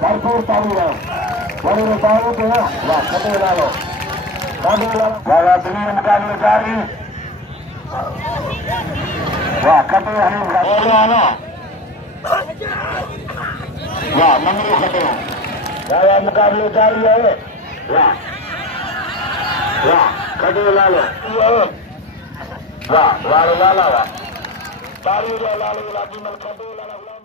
भरपूर चालू है बड़े चालू तो खटे डालो दिल्ली मुकाबले जारी वाह खटे वाह मंगरू खटे मुकाबले जारी है वाह वाह खटे लालो वाह लालो लाला वाह लालू लालू लालू खटे लाला